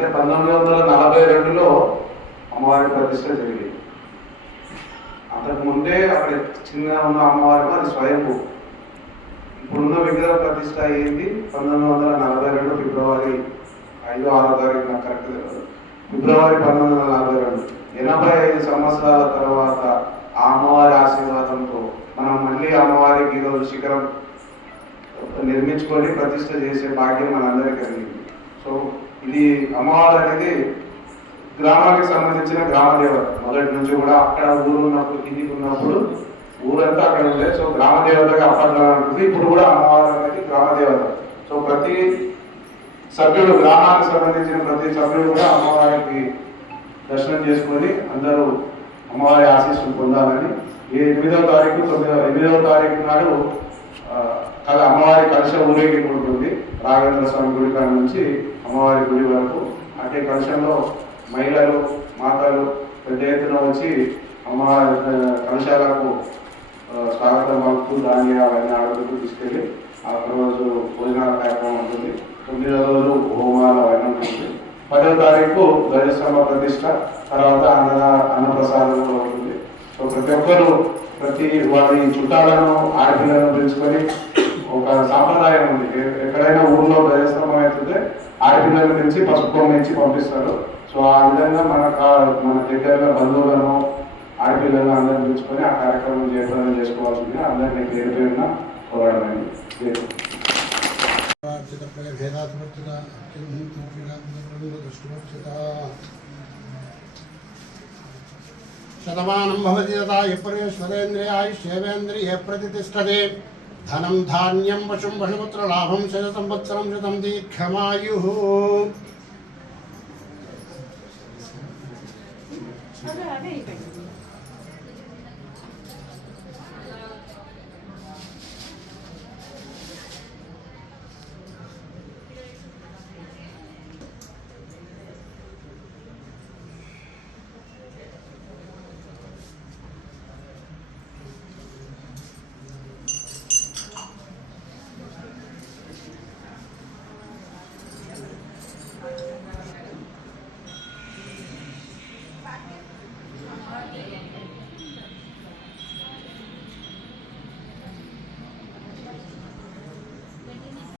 అంటే 1942లో అమ్మవారి ప్రతిష్ట జరిగింది. అంతకు ముందే అక్కడ చిన్న ఉన్న అమ్మవారు అది స్వయంభూ. ఇప్పుడున్న విగ్రహ ప్రతిష్ట అయ్యింది 1942 ఫిబ్రవరి 5-6 తారీఖు, నాకు కరెక్ట్ తెలియదు. ఫిబ్రవరి 1942, 85 సంవత్సరాల తర్వాత ఆ అమ్మవారి ఆశీర్వాదంతో మనం మళ్ళీ అమ్మవారికి ఈరోజు శిఖరం నిర్మించుకొని ప్రతిష్ట చేసే భాగ్యం మనందరికీ కలిగింది. సో ఇది అమ్మవారు అనేది గ్రామానికి సంబంధించిన గ్రామ దేవత. మొదటి నుంచి కూడా అక్కడ ఊరు ఉన్నప్పుడు, కిందికి ఉన్నప్పుడు ఊరంతా అక్కడ ఉండే. సో గ్రామ దేవతగా అప్పట్లో ఉంటుంది. ఇప్పుడు కూడా అమ్మవారు అనేది గ్రామ దేవత. సో ప్రతి సభ్యుడు, గ్రామానికి సంబంధించిన ప్రతి సభ్యుడు కూడా అమ్మవారికి దర్శనం చేసుకొని అందరూ అమ్మవారి ఆశీస్సులు పొందాలని 8వ తారీఖు నాడు అమ్మవారి కలశ ఊరేగింపు ఉంటుంది. రాఘవేంద్ర స్వామి గుడి కాడ నుంచి అమ్మవారి గుడి వరకు. అంటే కలశంలో మహిళలు, మాతలు పెద్ద ఎత్తున వచ్చి అమ్మవారి కలశాలకు స్వాగతం పలుకుతూ ధాన్య అవన్నీ అడుగుతూ తీసుకెళ్ళి ఆ రోజు భోజనాల కార్యక్రమం ఉంటుంది. 9వ రోజు హోమాలు అవన్నీ ఉంటుంది. 10వ తారీఖు ధ్వజస్తంభ ప్రతిష్ట, తర్వాత అన్నప్రసాదం ఉంటుంది. సో ప్రతి ఒక్కరు వారి చుట్టాలను, ఆడపిల్లలను పిలుచుకొని ఒక సాంప్రదాయం ఉంది. ఎక్కడైనా ఊర్లో ధ్వజస్తంభం అవుతుంటే ఆడపిల్లల నుంచి పసుపు కొమ్మ ఇచ్చి పంపిస్తారు. సో ఆ విధంగా మన దగ్గర బంధువులను, ఆడపిల్లలను అందరిని పిలుచుకొని ఆ కార్యక్రమం జయప్రదం చేసుకోవాల్సింది. అందరినీ పేరు పేరున కోరడమైంది. శతమానం భవతి తథా పరేశ్వరేంద్రియాయుష్యేవేంద్రియే ప్రతిష్టతే. ధనం ధాన్యం పశుం పశుపుత్ర లాభం శత సంవత్సరం శతం దీర్ఘమాయు.